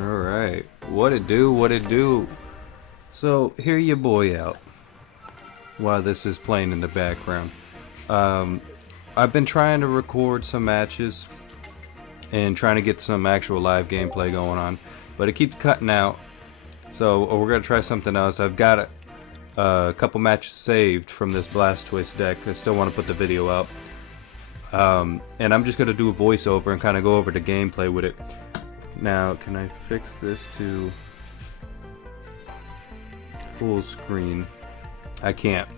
Alright, what it do, what it do? So, hear your boy out while this is playing in the background. I've been trying to record some matches and trying to get some actual live gameplay going on, but it keeps cutting out. So we're gonna try something else. I've got a couple matches saved from this Blastoise deck. I still want to put the video up, and I'm just gonna do a voiceover and kind of go over the gameplay with it. Now, can I fix this to full screen? I can't.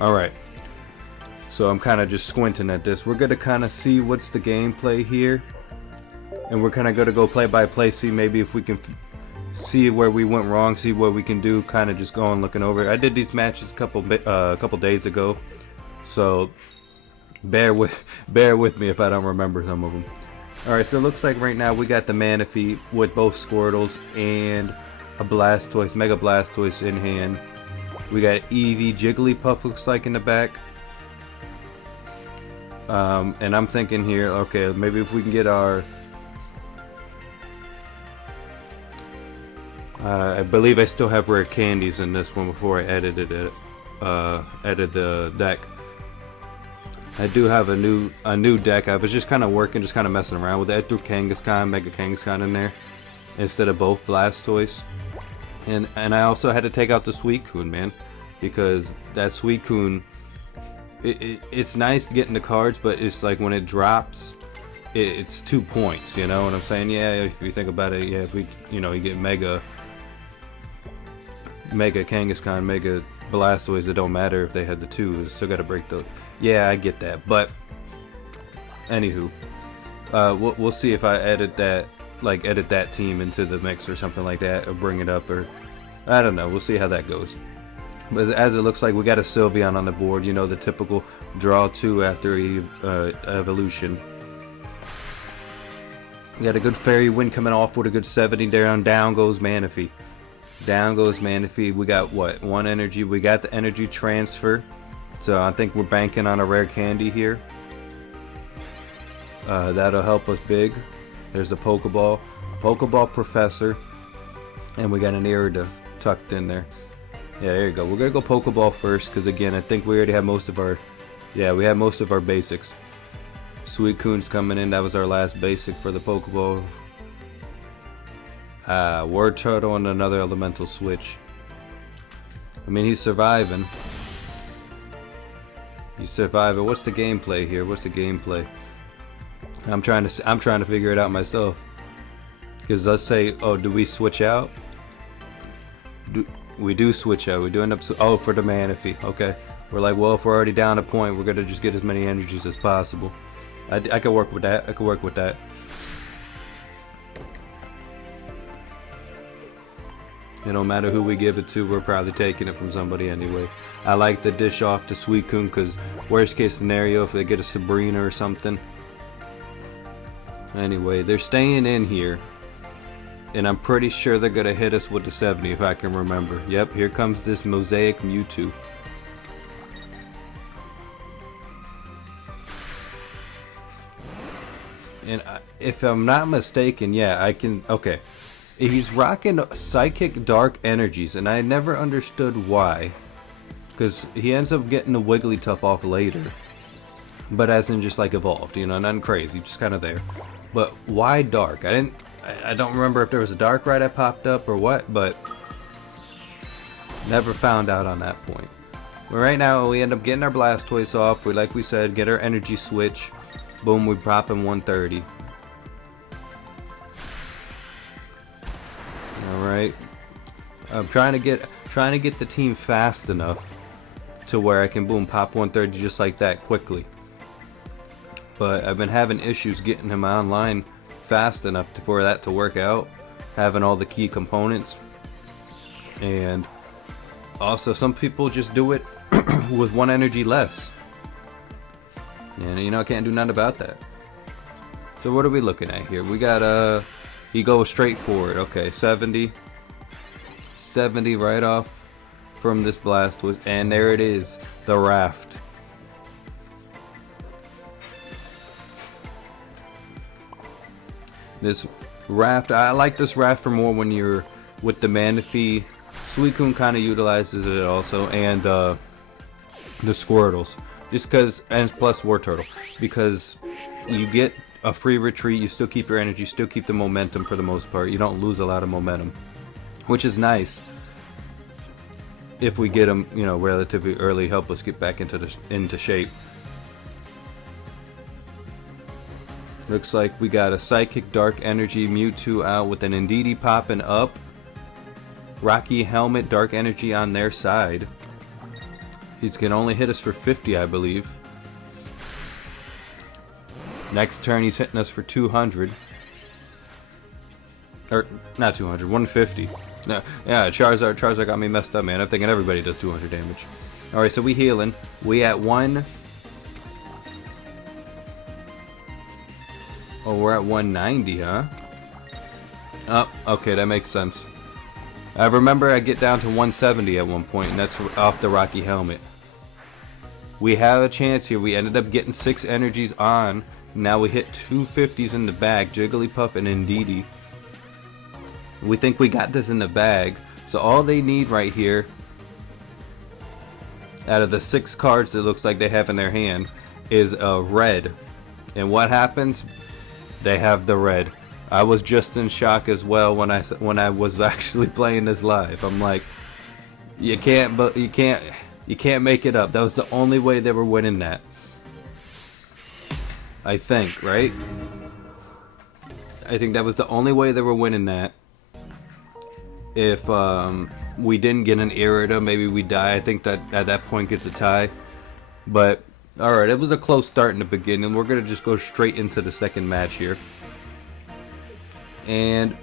Alright. So I'm kind of just squinting at this. We're going to kind of see what's the gameplay here. And we're kind of going to go play by play, see maybe if we can see where we went wrong, see what we can do, kind of just going looking over. I did these matches a couple days ago. So bear with me if I don't remember some of them. Alright, so it looks like right now we got the Manaphy with both Squirtles and a Blastoise, Mega Blastoise in hand. We got Eevee, Jigglypuff looks like in the back. And I'm thinking here, okay, maybe if we can get our... I believe I still have rare candies in this one before I edited it, edited the deck. I do have a new deck. I was just kind of working, just kind of messing around with it. I threw Kangaskhan, Mega Kangaskhan in there instead of both Blastoise. And I also had to take out the Suicune, man, because that Suicune, it's nice getting the cards, but it's like when it drops, it's 2 points. You know what I'm saying? Yeah, if you think about it, yeah, if we, you get Mega Kangaskhan, Mega Blastoise, it don't matter if they had the two. It's still got to break the. Yeah, I get that, but anywho, we'll see if I edit that team into the mix or something like that, or bring it up, or I don't know. We'll see how that goes. But as it looks like, we got a Sylveon on the board. You know, the typical draw 2 after evolution. We got a good Fairy Wind coming off with a good 70 down. Down goes Manaphy. Down goes Manaphy. We got what? 1 energy. We got the energy transfer. So I think we're banking on a rare candy here. That'll help us big. There's the Pokeball. Pokeball Professor. And we got an Irida tucked in there. Yeah, there you go. We're going to go Pokeball first because, again, I think we already have most of our... Yeah, we have most of our basics. Suicune's coming in. That was our last basic for the Pokeball. Word Turtle and another elemental switch. I mean, he's surviving. He's surviving. What's the gameplay here? What's the gameplay? I'm trying to figure it out myself. Because let's say, oh, do we switch out? We do switch out. We do end up. Oh, for the Manaphy. Okay. We're like, well, if we're already down a point, we're gonna just get as many energies as possible. I could work with that. I could work with that. It don't matter who we give it to, we're probably taking it from somebody anyway. I like the dish off to Suicune because worst case scenario, if they get a Sabrina or something. Anyway, they're staying in here. And I'm pretty sure they're going to hit us with the 70 if I can remember. Yep, here comes this Mosaic Mewtwo. And if I'm not mistaken, yeah, I can... Okay. He's rocking Psychic Dark Energies, and I never understood why. Because he ends up getting the Wigglytuff off later. But as in just like evolved, nothing crazy, just kind of there. But why Dark? I don't remember if there was a Dark Ride that popped up or what, but never found out on that point. But right now, we end up getting our Blastoise off. Like we said, get our energy switch. Boom, we pop him 130. Alright. I'm trying to get the team fast enough to where I can boom pop 130 just like that quickly. But I've been having issues getting him online fast enough for that to work out, having all the key components. And also some people just do it with 1 energy less, and I can't do nothing about that. So what are we looking at here? We got he goes straight for it. Okay, 70 right off from this Blastoise, and there it is, the raft. This Raft, I like this Raft for more when you're with the Manaphy. Suicune kind of utilizes it also, and the Squirtles. Just because, and plus War Turtle. Because you get a free retreat, you still keep your energy, still keep the momentum for the most part. You don't lose a lot of momentum, which is nice. If we get them, you know, relatively early, help us get back into shape. Looks like we got a Psychic Dark Energy Mewtwo out with an Indeedee popping up. Rocky Helmet Dark Energy on their side. He's can only hit us for 50, I believe. Next turn he's hitting us for 200. Or, not 200, 150. No, yeah, Charizard got me messed up, man. I'm thinking everybody does 200 damage. Alright, so we healing. We at 1... Oh, we're at 190, huh? Oh, okay, that makes sense. I remember I get down to 170 at one point, and that's off the Rocky Helmet. We have a chance here. We ended up getting 6 energies on. Now we hit 2 50s in the bag. Jigglypuff and Indeedee. We think we got this in the bag. So all they need right here, out of the 6 cards that looks like they have in their hand, is a red. And what happens? They have the red. I was just in shock as well when I was actually playing this live. I'm like, you can't make it up. That was the only way they were winning that. I think, right? I think that was the only way they were winning that. If we didn't get an Irida, maybe we die. I think that at that point gets a tie. But alright, it was a close start in the beginning. We're going to just go straight into the second match here. And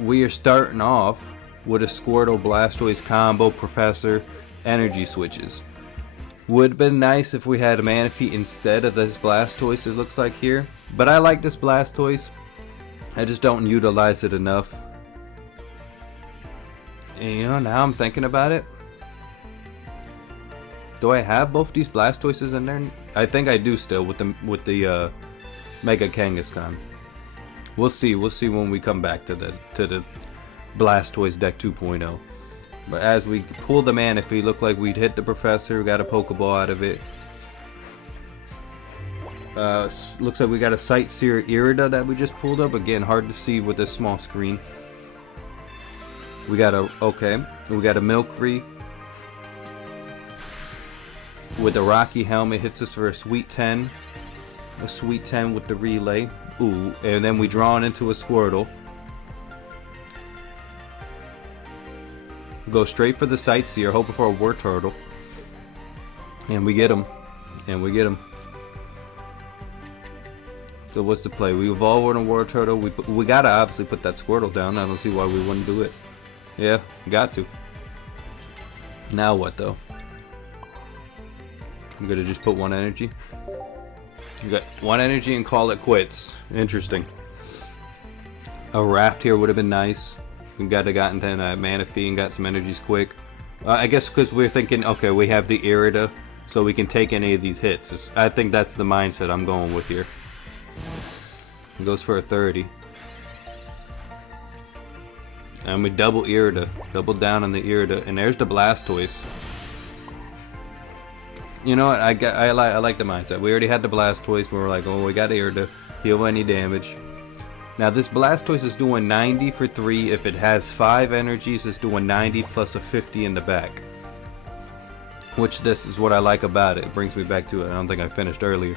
we are starting off with a Squirtle Blastoise combo Professor energy switches. Would have been nice if we had a Manaphy instead of this Blastoise, it looks like here. But I like this Blastoise. I just don't utilize it enough. And you know, now I'm thinking about it. Do I have both these Blastoises in there? I think I do still with the Mega Kangaskhan. We'll see when we come back to the Blastoise deck 2.0. But as we pull the Manaphy, looked like we'd hit the Professor. We got a Pokeball out of it. Looks like we got a Sightseer Irida that we just pulled up. Again, hard to see with this small screen. We got a Milcery with the Rocky Helmet, hits us for a Sweet 10. A Sweet 10 with the Relay. Ooh, and then we draw it into a Squirtle. Go straight for the Sightseer, hoping for a War Turtle. And we get him. So what's the play? We evolve on a War Turtle. We gotta obviously put that Squirtle down. I don't see why we wouldn't do it. Yeah, got to. Now what though? I'm gonna just put 1 energy. You got 1 energy and call it quits. Interesting. A Raft here would have been nice. We got to gotten to Manaphy and got some energies quick. I guess because we're thinking, okay, we have the Irida, so we can take any of these hits. I think that's the mindset I'm going with here. It goes for a 30. And we double Irida. Double down on the Irida. And there's the Blastoise. You know what? I like the mindset. We already had the Blastoise. We were like, oh, we got Irida. Heal any damage. Now this Blastoise is doing 90 for 3. If it has 5 energies, it's doing 90 plus a 50 in the back. Which this is what I like about it. It brings me back to it. I don't think I finished earlier.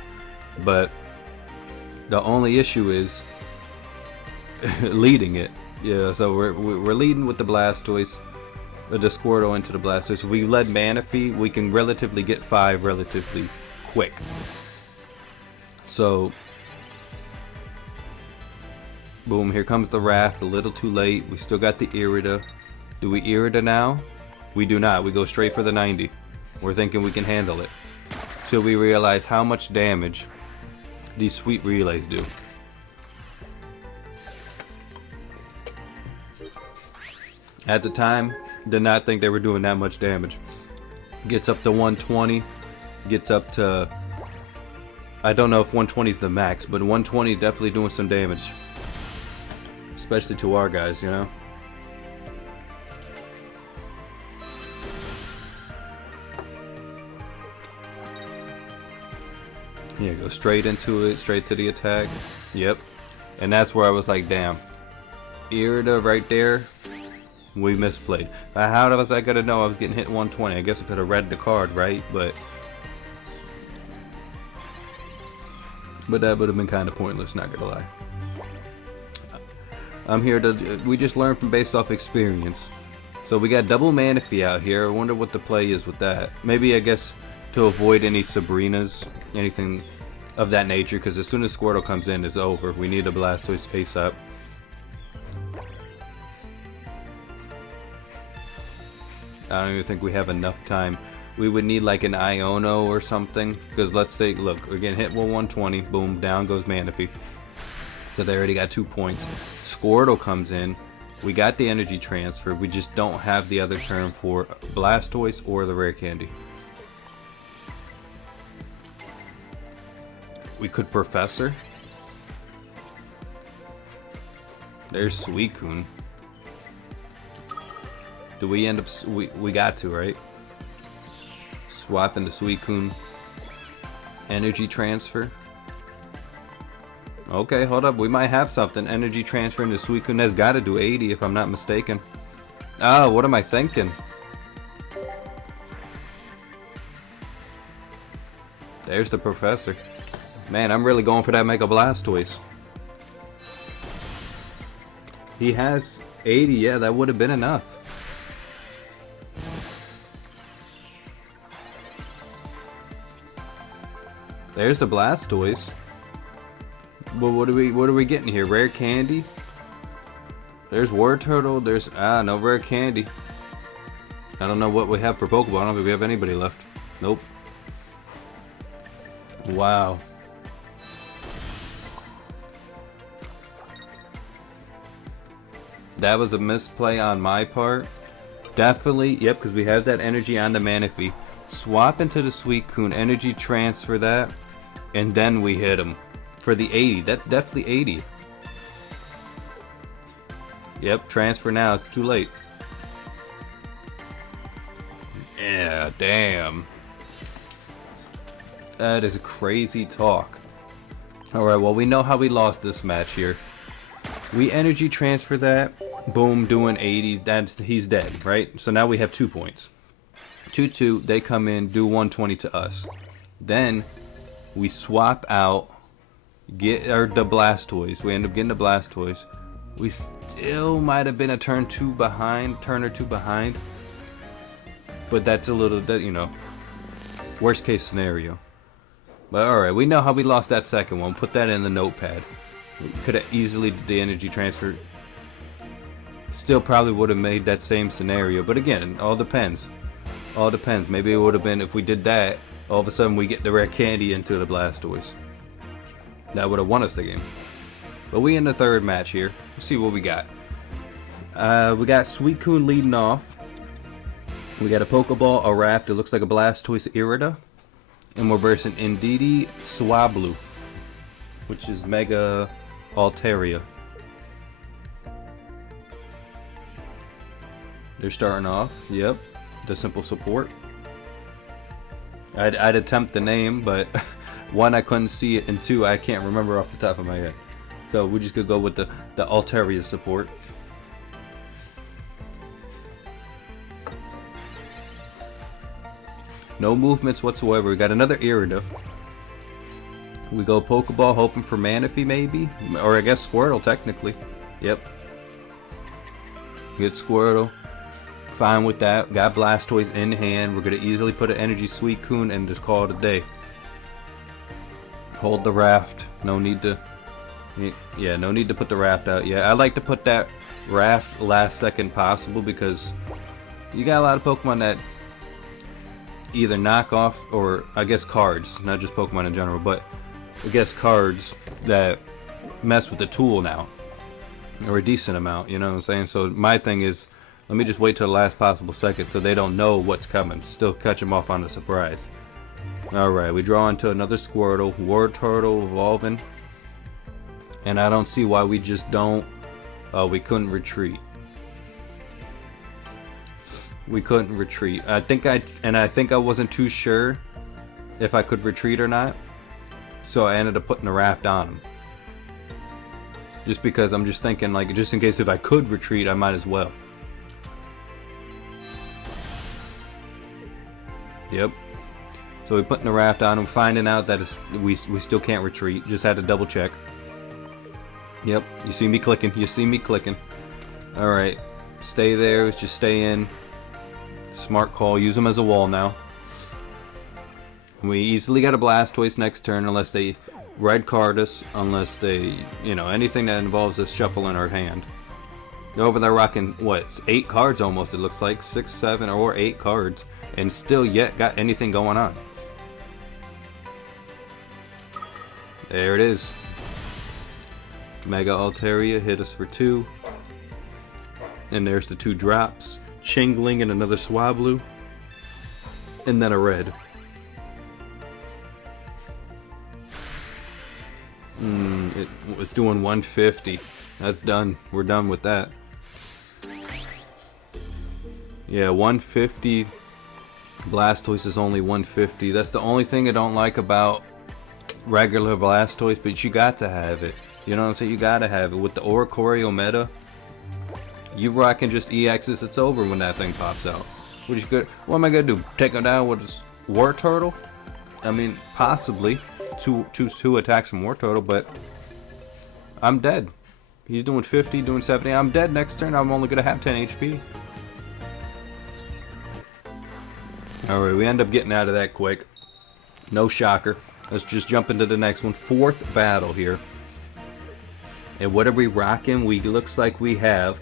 But the only issue is leading it. Yeah, so we're leading with the Blastoise. The Squirtle into the Blastoise. If we led Manaphy, we can relatively get 5 relatively quick. So, boom, here comes the Raft. A little too late. We still got the Irida. Do we Irida now? We do not. We go straight for the 90. We're thinking we can handle it. Till we realize how much damage these sweet relays do. At the time, did not think they were doing that much damage. Gets up to 120. Gets up to... I don't know if 120 is the max, but 120 definitely doing some damage. especially to our guys, you know. Yeah, go straight into it, straight to the attack. Yep. And that's where I was like, damn. Irida right there, we misplayed. How was I gonna know I was getting hit 120? I guess I could have read the card, right? But that would have been kind of pointless, not gonna lie. I'm here to, we just learned from based off experience. So we got double Manaphy out here. I wonder what the play is with that. Maybe, I guess, to avoid any Sabrinas, anything of that nature, because as soon as Squirtle comes in, it's over. We need a Blastoise face up. I don't even think we have enough time. We would need like an Iono or something, because let's say, look, again, hit 120, boom, down goes Manaphy. So they already got 2 points. Squirtle comes in. We got the energy transfer. We just don't have the other turn for Blastoise or the rare candy. We could Professor. There's Suicune. Do we end up... We got to, right? Swapping the Suicune. Energy transfer. Okay, hold up. We might have something. Energy transfer into Suicune. That's got to do 80 if I'm not mistaken. Oh, what am I thinking? There's the Professor. Man, I'm really going for that Mega Blastoise. He has 80. Yeah, that would have been enough. There's the Blastoise. But what are we getting here? Rare candy? There's War Turtle. There's no rare candy. I don't know what we have for Pokeball. I don't think we have anybody left. Nope. Wow. That was a misplay on my part. Definitely, yep, because we have that energy on the Manaphy. Swap into the Suicune, energy transfer that, and then we hit him. For the 80, that's definitely 80. Yep, transfer now, it's too late. Yeah, damn. That is crazy talk. Alright, well, we know how we lost this match here. We energy transfer that, boom, doing 80, he's dead, right? So now we have 2 points. 2-2, they come in, do 120 to us. Then, we swap out, get the Blastoise. We end up getting the Blastoise. We still might have been a turn or two behind. But that's a little, you know, worst case scenario. But alright, we know how we lost that second one. Put that in the notepad. We could have easily did the energy transfer. Still probably would have made that same scenario. But again, it all depends. All depends. Maybe it would have been, if we did that, all of a sudden we get the rare candy into the Blastoise. That would have won us the game. But we in the third match here. Let's see what we got. We got Suicune leading off. We got a Pokeball, a Raft. It looks like a Blastoise Irida. And we're versing Indeedee Swablu, which is Mega Altaria. They're starting off. Yep. The simple support. I'd attempt the name, but one, I couldn't see it, and two, I can't remember off the top of my head. So we just could go with the Altaria support. No movements whatsoever. We got another Irida. We go Pokeball, hoping for Manaphy maybe, or I guess Squirtle technically. Yep. Get Squirtle. Fine with that. Got Blastoise in hand. We're gonna easily put an Energy Suicune and just call it a day. Hold the Raft. No need to. Yeah, no need to put the Raft out. Yeah, I like to put that Raft last second possible because you got a lot of Pokemon that either knock off, or I guess cards, not just Pokemon in general, but I guess cards that mess with the tool now, or a decent amount. You know what I'm saying? So my thing is, let me just wait till the last possible second so they don't know what's coming. Still catch them off on the surprise. Alright, we draw into another Squirtle. War Turtle evolving. And I don't see why we just don't Oh, we couldn't retreat. We couldn't retreat. I think I wasn't too sure if I could retreat or not. So I ended up putting the raft on him. Just because I'm just thinking, like, just in case if I could retreat, I might as well. Yep. So we putting the raft on him, finding out that we still can't retreat. Just had to double check. Yep. You see me clicking. You see me clicking. All right. Stay there. Just stay in. Smart call. Use them as a wall now. We easily got a Blastoise next turn unless they red card us, unless they, you know, anything that involves a shuffle in our hand. They're over there rocking, what, 8 cards almost, it looks like. 6, 7, or 8 cards. And still yet got anything going on. There it is. Mega Altaria hit us for 2. And there's the 2 drops. Chingling and another Swablu. And then a red. It's doing 150. That's done. We're done with that. Yeah, 150. Blastoise is only 150. That's the only thing I don't like about regular Blastoise, but you got to have it. You know what I'm saying? You gotta have it. With the Oricorio meta, you rocking just EXs, it's over when that thing pops out. What am I gonna do? Take him down with a War Turtle? I mean, possibly. Two attacks from War Turtle, but I'm dead. He's doing 50, doing 70. I'm dead next turn. I'm only gonna have 10 HP. Alright, we end up getting out of that quick. No shocker. Let's just jump into the next one. 4th battle here. And what are we rocking? Looks like we have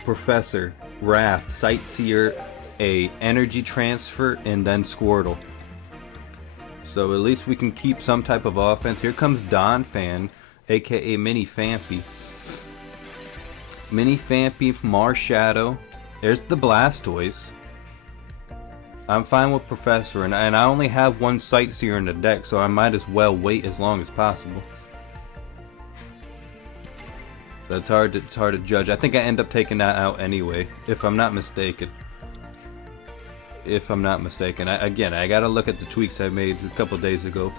Professor, Raft, Sightseer, a Energy Transfer, and then Squirtle. So at least we can keep some type of offense. Here comes Donphan, aka Mini Phanpy. Mini Phanpy, Marshadow. There's the Blastoise. I'm fine with Professor, and I only have 1 Sightseer in the deck, so I might as well wait as long as possible. That's hard to judge. I think I end up taking that out anyway, if I'm not mistaken. Again, I gotta look at the tweaks I made a couple days ago.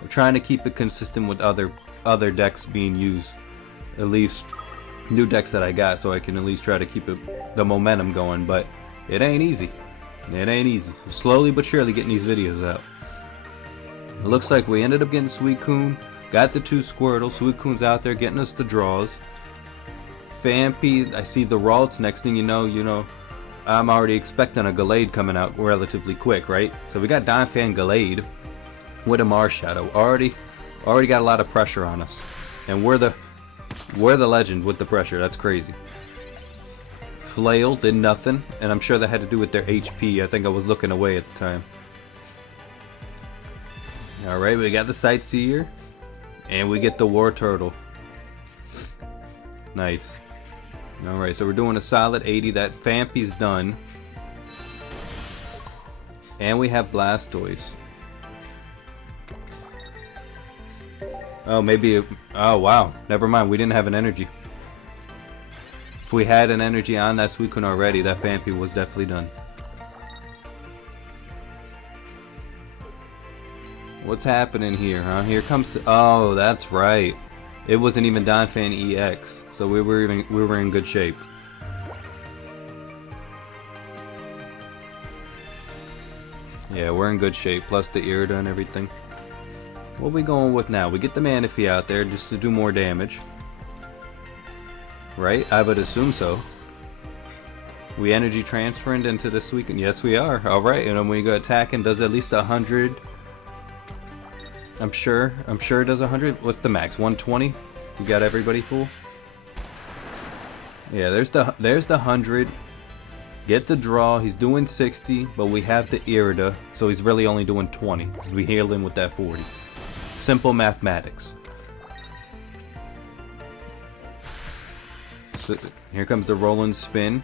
I'm trying to keep it consistent with other decks being used. At least new decks that I got, so I can at least try to keep the momentum going, but it ain't easy. It ain't easy. Slowly but surely getting these videos out. It looks like we ended up getting Suicune. Got the 2 Squirtles. Suicune's out there getting us the draws. Phanpy, I see the Ralts. Next thing you know, I'm already expecting a Gallade coming out relatively quick, right? So we got Donphan Gallade with a Marshadow. Already got a lot of pressure on us. And we're the legend with the pressure. That's crazy. Flail did nothing, and I'm sure that had to do with their HP. I think I was looking away at the time. Alright, we got the Sightseer, and we get the War Turtle. Nice. Alright, so we're doing a solid 80. That Phanpy's done. And we have Blastoise. Oh, maybe... Oh, wow. Never mind, we didn't have an energy. If we had an energy on that Suicune already, that Phanpy was definitely done. What's happening here, huh? Here comes the... Oh, that's right. It wasn't even Donphan EX, so we were in good shape. Yeah, we're in good shape, plus the Irida and everything. What are we going with now? We get the Manaphy out there just to do more damage. Right? I would assume so. We energy transferring into this weekend. Yes, we are. Alright, and when we go attacking, does at least 100. I'm sure it does 100. What's the max? 120? You got everybody full? Yeah, there's the 100. Get the draw. He's doing 60, but we have the Irida, so he's really only doing 20 because we healed him with that 40. Simple mathematics. So here comes the Roland Spin.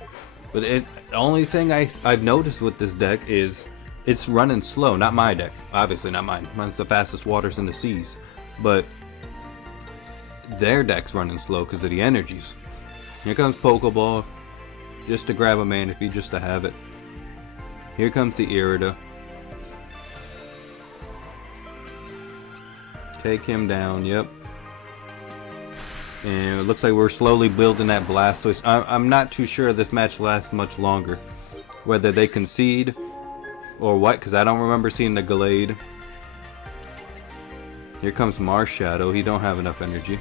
But the only thing I've noticed with this deck is it's running slow. Not my deck. Obviously not mine. Mine's the fastest waters in the seas. But their deck's running slow because of the energies. Here comes Pokeball. Just to grab a Manaphy, just to have it. Here comes the Irida. Take him down, yep. And it looks like we're slowly building that Blastoise. I'm not too sure this match lasts much longer. Whether they concede or what, because I don't remember seeing the Gallade. Here comes Marshadow. He don't have enough energy.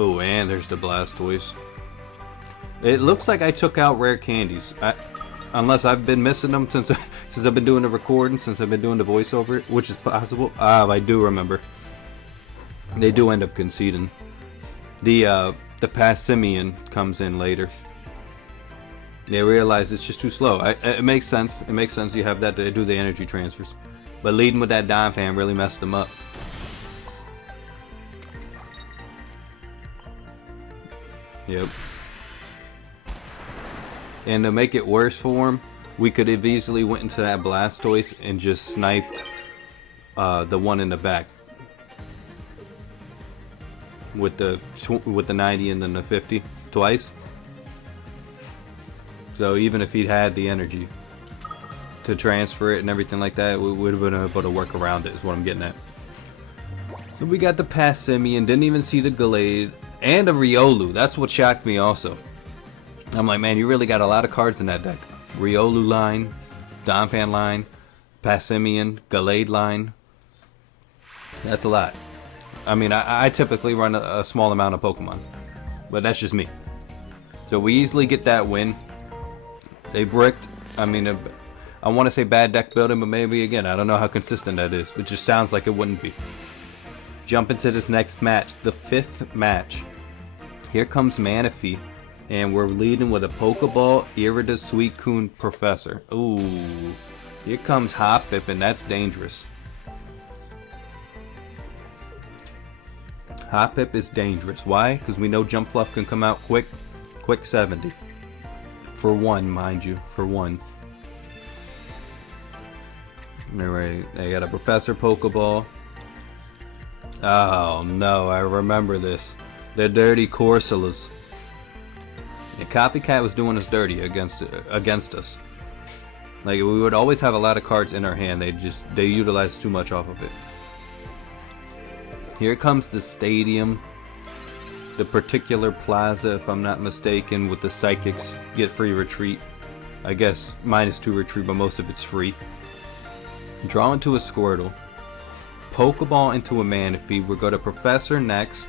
Oh, and there's the Blastoise. It looks like I took out rare candies. Unless I've been missing them since I've been doing the recording, since I've been doing the voiceover, which is possible. I do remember. They do end up conceding. The Passimian comes in later. They realize it's just too slow. It makes sense. It makes sense you have that to do the energy transfers. But leading with that Donphan really messed them up. Yep. And to make it worse for him, we could have easily went into that Blastoise and just sniped the one in the back with the 90 and then the 50 twice. So even if he'd had the energy to transfer it and everything like that, we would have been able to work around it, is what I'm getting at. So we got the Passimian, didn't even see the Gallade, and a Riolu. That's what shocked me also. I'm like, man, you really got a lot of cards in that deck. Riolu line, Donphan line, Passimian, Gallade line. That's a lot. I mean, I typically run a small amount of Pokemon, but that's just me. So we easily get that win. They bricked. I mean, I want to say bad deck building, but maybe again, I don't know how consistent that is. It just sounds like it wouldn't be. Jump into this next match, the 5th match. Here comes Manaphy. And we're leading with a Pokeball, Irida, Suicune, Professor. Ooh. Here comes Hoppip, and that's dangerous. Hoppip is dangerous. Why? Because we know Jump Fluff can come out quick. Quick 70. For one, mind you. For one. Alright, I got a Professor Pokeball. Oh no, I remember this. They're dirty Corsolas. Yeah, Copycat was doing us dirty against us. Like, we would always have a lot of cards in our hand. They utilized too much off of it. Here comes the stadium, the particular plaza, if I'm not mistaken, with the Psychics get free retreat. I guess -2 retreat, but most of it's free. Draw into a Squirtle, Pokeball into a Manaphy. We'll go to Professor next.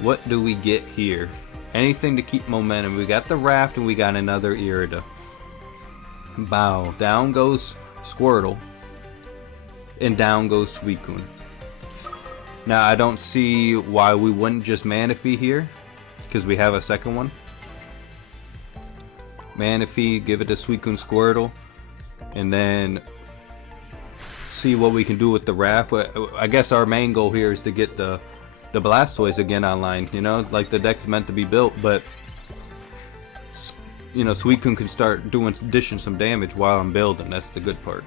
What do we get here? Anything to keep momentum. We got the Raft and we got another Irida. Bow. Down goes Squirtle. And down goes Suicune. Now I don't see why we wouldn't just Manaphy here, because we have a second one. Manaphy, give it to Suicune, Squirtle, and then see what we can do with the Raft. I guess our main goal here is to get the Blastoise again online, you know, like the deck's meant to be built, but you know, Suicune can start dishing some damage while I'm building. That's the good part.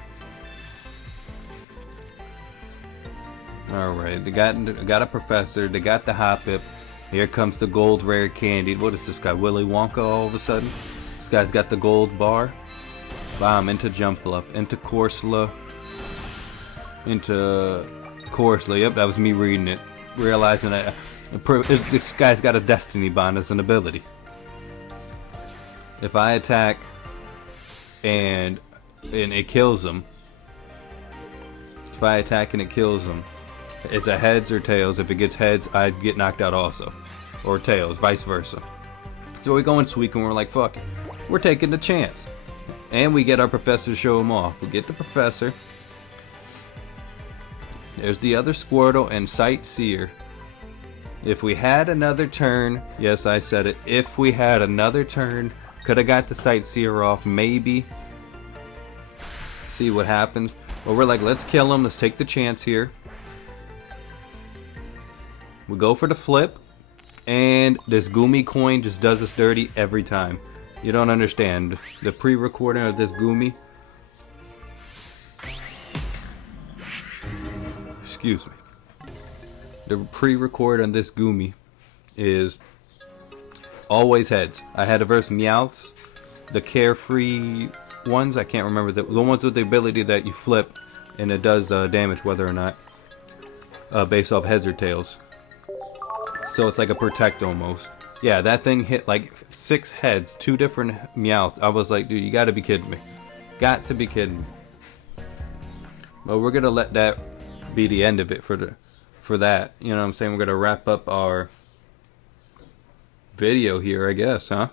Alright, they got a Professor, they got the Hoppip. Here comes the gold rare candy. What is this guy, Willy Wonka all of a sudden? This guy's got the gold bar. Bomb into Jump Bluff, into Corsola, into Corsola. Yep, that was me reading it. Realizing that this guy's got a Destiny Bond as an ability. If I attack and it kills him, if I attack and it kills him, it's a heads or tails. If it gets heads, I'd get knocked out also, or tails, vice versa. So we go in Suicune, we're like, fuck it, we're taking the chance, and we get our Professor to show him off. We get the Professor. There's the other Squirtle and Sightseer. If we had another turn, yes, I said it, if we had another turn, could have got the Sightseer off, maybe. See what happens. But we're like, let's kill him, let's take the chance here. We go for the flip, and this Goomy coin just does us dirty every time. You don't understand. The pre-recording of this Goomy, excuse me, the pre-record on this Goomy is Always heads. I had to verse Meowths, the carefree ones. I can't remember the ones with the ability that you flip and it does damage whether or not based off heads or tails. So it's like a protect almost. Yeah, that thing hit like 6 heads, 2 different Meowths. I was like, dude, you gotta be kidding me. Got to be kidding me. But we're gonna let that be the end of it for that. You know what I'm saying? We're gonna wrap up our video here, I guess, huh?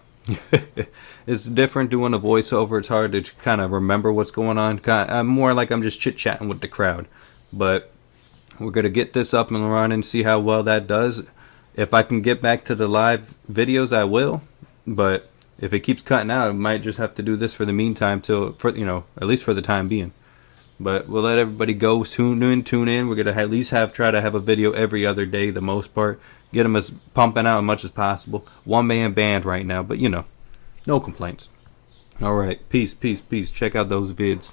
It's different doing a voiceover. It's hard to kind of remember what's going on. I'm more like I'm just chit-chatting with the crowd. But we're gonna get this up and running, see how well that does. If I can get back to the live videos, I will. But if it keeps cutting out, I might just have to do this for the meantime, at least for the time being. But we'll let everybody go. Tune in. We're gonna at least try to have a video every other day, the most part. Get them as pumping out as much as possible. 1-man band right now, but no complaints. All right, peace. Check out those vids.